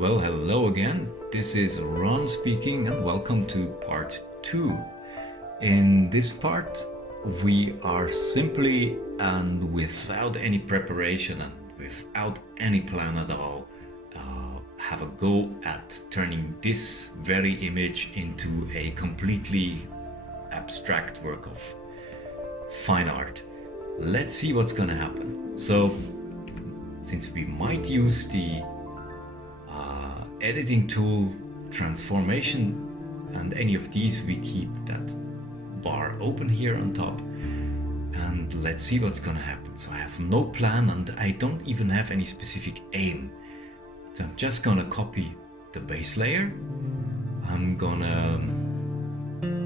Well, hello again. This is Ron speaking and welcome to part 2. In this part, we are simply and without any preparation and without any plan at all, have a go at turning this very image into a completely abstract work of fine art. Let's see what's gonna happen. So, since we might use the editing tool, transformation, and any of these, we keep that bar open here on top, and let's see what's gonna happen. So I have no plan and I don't even have any specific aim. So I'm just gonna copy the base layer. I'm gonna,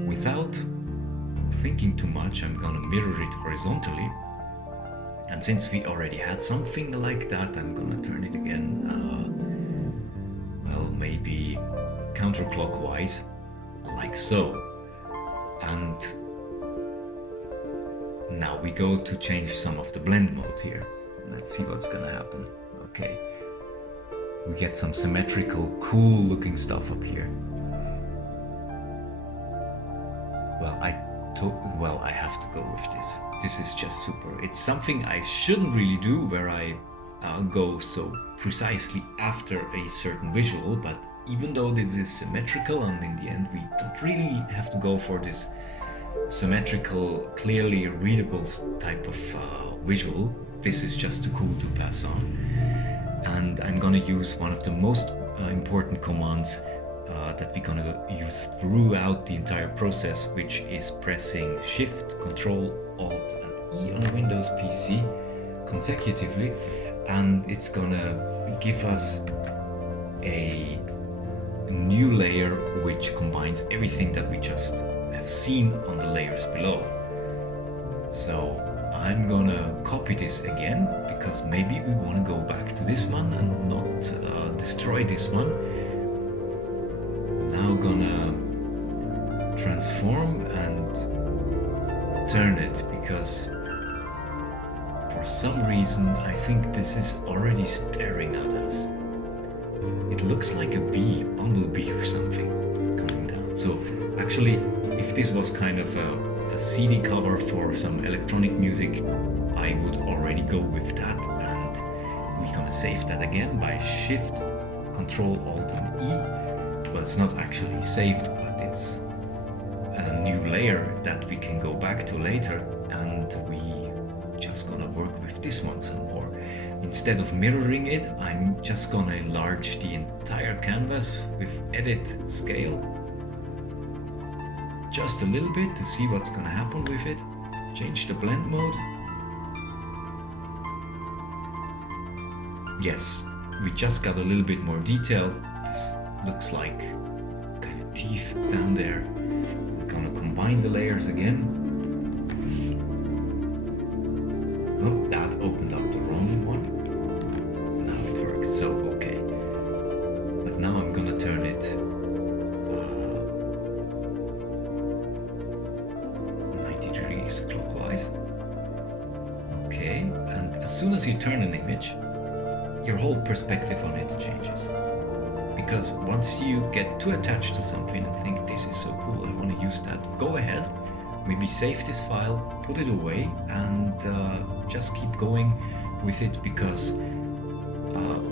without thinking too much, I'm gonna mirror it horizontally. And since we already had something like that, I'm gonna turn it again, well, maybe counterclockwise, like so. And now we go to change some of the blend mode here. Let's see what's gonna happen. Okay. We get some symmetrical, cool looking stuff up here. Well, I have to go with this. This is just super. It's something I shouldn't really do, where I'll go so precisely after a certain visual, but even though this is symmetrical and in the end we don't really have to go for this symmetrical, clearly readable type of visual, this is just too cool to pass on. And I'm gonna use one of the most important commands that we're gonna use throughout the entire process, which is pressing Shift, Control, Alt and E on a Windows PC consecutively, and it's gonna give us a new layer which combines everything that we just have seen on the layers below. So I'm gonna copy this again, because maybe we want to go back to this one and not destroy this one. Now gonna transform and turn it, because for some reason I think this is already staring at us. It looks like a bee, bumblebee or something coming down. So actually, if this was kind of a CD cover for some electronic music, I would already go with that, and we're gonna save that again by Shift, Control, Alt and E. Well, it's not actually saved, but it's a new layer that we can go back to later, and we just gonna work with this one some more. Instead of mirroring it, I'm just gonna enlarge the entire canvas with Edit Scale just a little bit to see what's gonna happen with it. Change the blend mode. Yes, we just got a little bit more detail. This looks like kind of teeth down there. We're gonna combine the layers again. Oh, that opened up the wrong one. Now it works, so okay. But now I'm gonna turn it 90 degrees clockwise. Okay, and as soon as you turn an image, your whole perspective on it changes. Because once you get too attached to something and think, this is so cool, I want to use that, go ahead, maybe save this file, put it away, and just keep going with it, because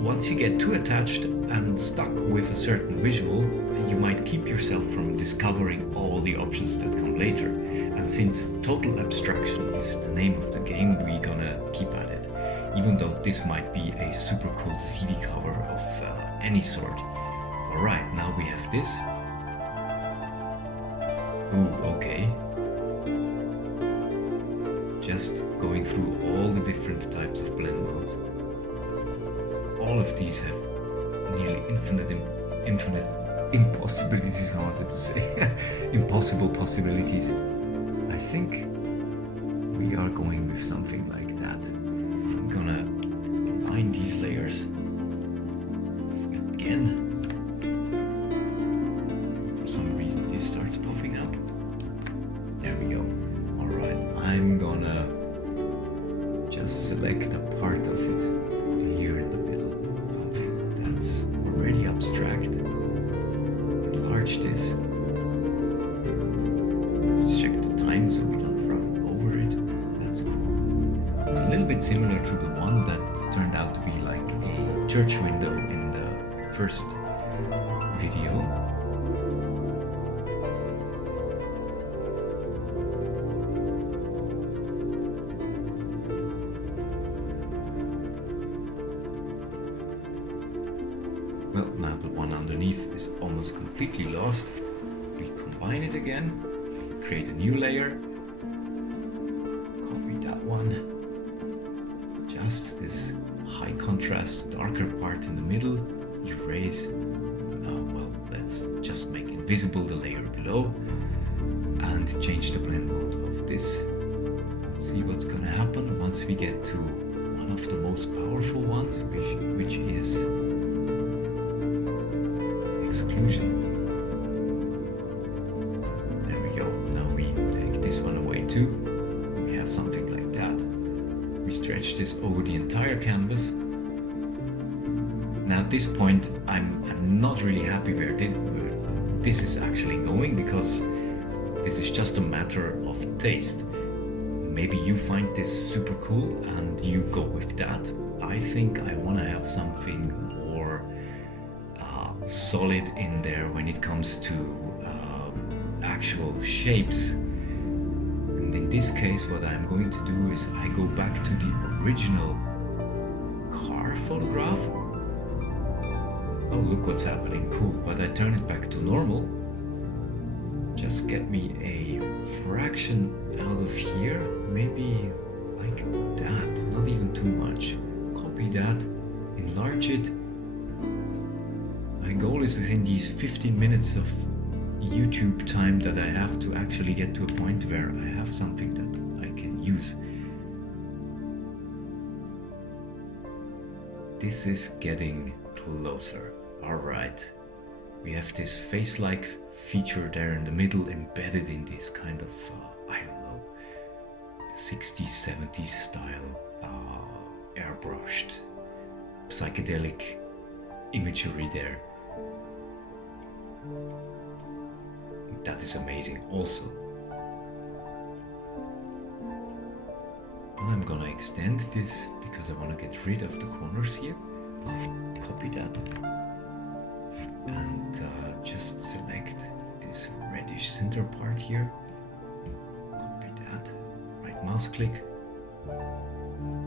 once you get too attached and stuck with a certain visual, you might keep yourself from discovering all the options that come later. And since total abstraction is the name of the game, we're gonna keep at it, even though this might be a super cool CD cover of any sort. Alright, now we have this. Ooh, okay. Just going through all the different types of blend modes. All of these have nearly infinite impossibilities, I wanted to say. Impossible possibilities. I think we are going with something like that. I'm gonna combine these layers again. For some reason this starts popping up. There we go. Alright, I'm gonna just select a part of it here in the middle. Something that's already up similar to the one that turned out to be like a church window in the first video. Well, now the one underneath is almost completely lost. We combine it again, create a new layer, copy that one, just this high contrast darker part in the middle, erase, well, let's just make invisible the layer below and change the blend mode of this. Let's see what's gonna happen once we get to one of the most powerful ones, which is exclusion. There we go. Now we take this one away too. We have something like that. We stretch this over the entire canvas. Now at this point I'm not really happy where this is actually going, because this is just a matter of taste. Maybe you find this super cool and you go with that. I think I want to have something more solid in there when it comes to actual shapes. And in this case what I'm going to do is I go back to the original car photograph. Oh, look what's happening, cool. But I turn it back to normal. Just get me a fraction out of here, maybe like that, not even too much. Copy that, enlarge it. My goal is within these 15 minutes of YouTube time that I have to actually get to a point where I have something that I can use. This is getting closer. All right. We have this face-like feature there in the middle embedded in this kind of, I don't know, 60s, 70s style, airbrushed, psychedelic imagery there. That is amazing also. But I'm gonna extend this because I want to get rid of the corners here. I'll copy that and just select this reddish center part here. Copy that, right mouse click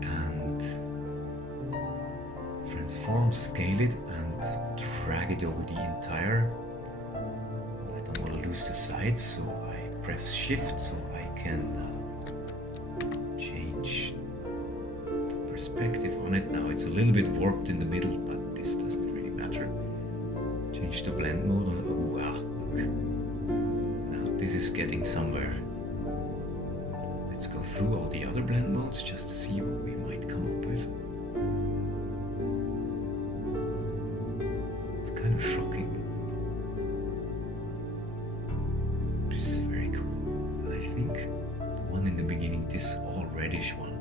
and transform, scale it and drag it over the entire. I don't want to lose the sides, so I press shift so I can change the perspective on it. Now it's a little bit warped in the middle, but this doesn't really matter. Change the blend mode on. Oh wow, look. Now this is getting somewhere. Let's go through all the other blend modes just to see what we might come up with. It's kind of shocking. This is very cool. I think the one in the beginning, this all reddish one,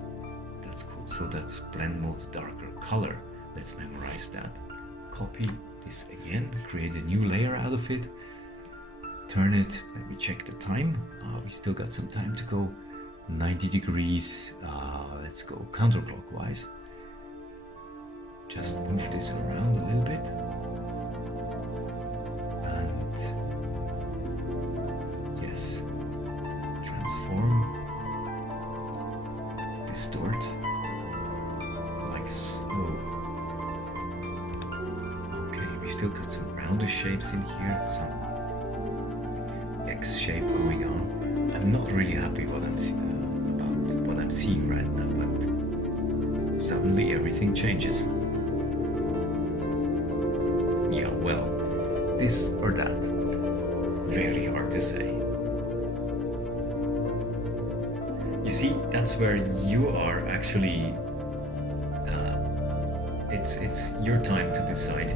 that's cool. So that's blend mode darker color. Let's memorize that. Copy this again, create a new layer out of it, turn it, let me check the time. We still got some time to go. 90 degrees, let's go counterclockwise. Just move this around a little bit. And yes, transform, distort, like so. Okay, we still got some rounder shapes in here, some X shape going on. I'm not really happy about what I'm seeing right now, but suddenly everything changes. Yeah, well, this or that. Very hard to say. You see, that's where you are actually. It's your time to decide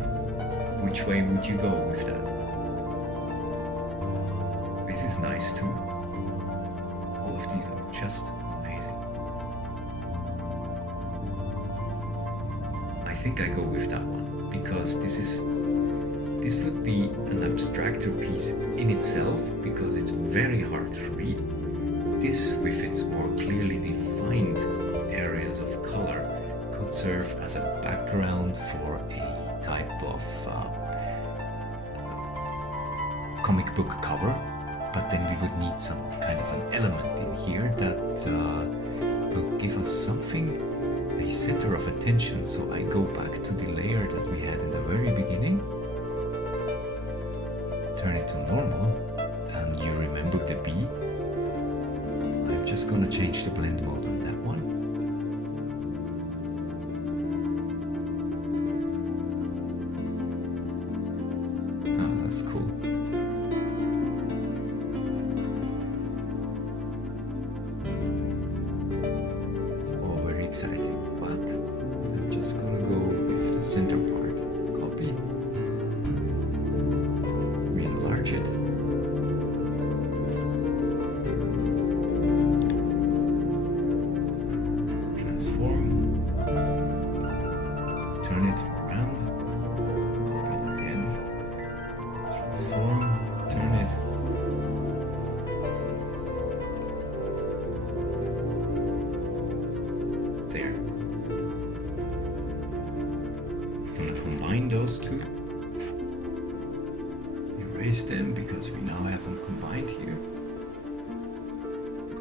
which way would you go with that. This is nice too. All of these are just amazing. I think I go with that one because this would be an abstractor piece in itself because it's very hard to read. This with its more clearly defined areas of color could serve as a background for a type of comic book cover, but then we would need some kind of an element in here that will give us something, a center of attention. So I go back to the layer that we had in the very beginning, turn it to normal, and you remember the B. I'm just gonna change the blend mode on that one. Oh, that's cool. It's all very exciting, but I'm just gonna go with the center part. Copy. Re-enlarge it. Transform. Turn it around. Copy again. Transform. Turn it. There. I'm gonna combine those two. Erase them because we now have them combined here.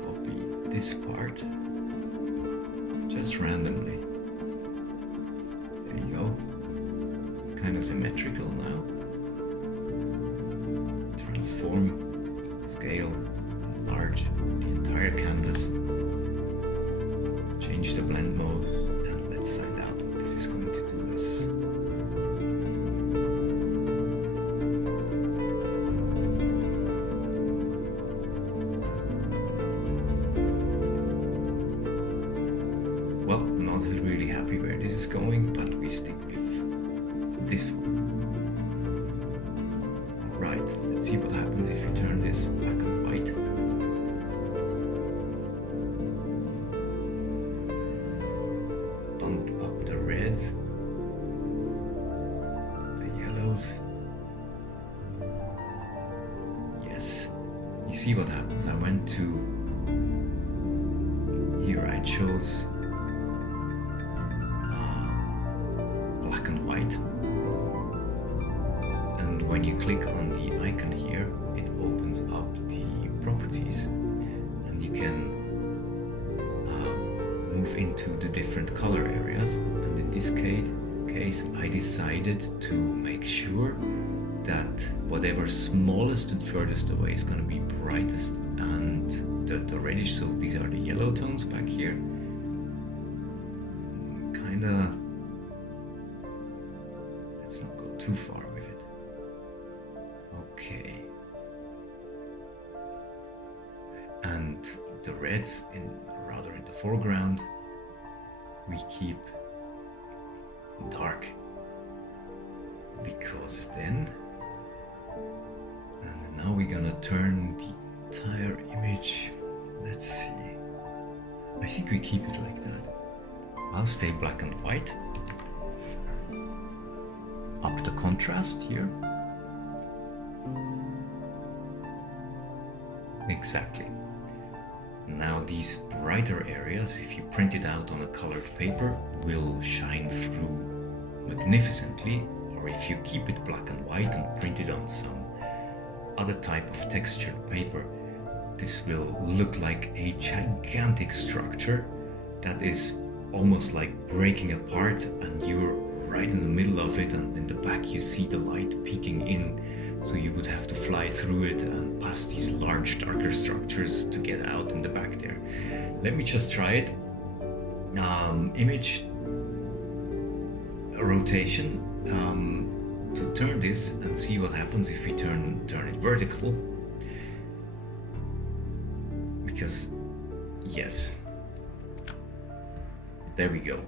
Copy this part. Just randomly. There you go. It's kind of symmetrical now. Transform, scale, enlarge the entire canvas. Change the blend mode, and let's find out what this is going to do us. Well, not really happy where this is going, but we stick with this one. Alright, let's see what happens if we turn this black and white. Bump up the reds, the yellows. Yes, you see what happens. I went to here, I chose black and white, and when you click on the icon here, it opens up the properties, and you can move into the different color areas. And in this case, I decided to make sure that whatever smallest and furthest away is going to be brightest, and the reddish, so these are the yellow tones back here, kinda, let's not go too far with it. Okay. And the reds rather in the foreground, we keep dark, because then, and now we're gonna turn the entire image. Let's see, I think we keep it like that. I'll stay black and white. Up the contrast here. Exactly. Now these brighter areas, if you print it out on a colored paper, will shine through magnificently, or if you keep it black and white and print it on some other type of textured paper, this will look like a gigantic structure that is almost like breaking apart, and you're right in the middle of it, and in the back you see the light peeking in, so you would have to fly through it and past these large darker structures to get out in the back there. Let me just try it. Image rotation to turn this and see what happens if we turn it vertical. Because yes, there we go.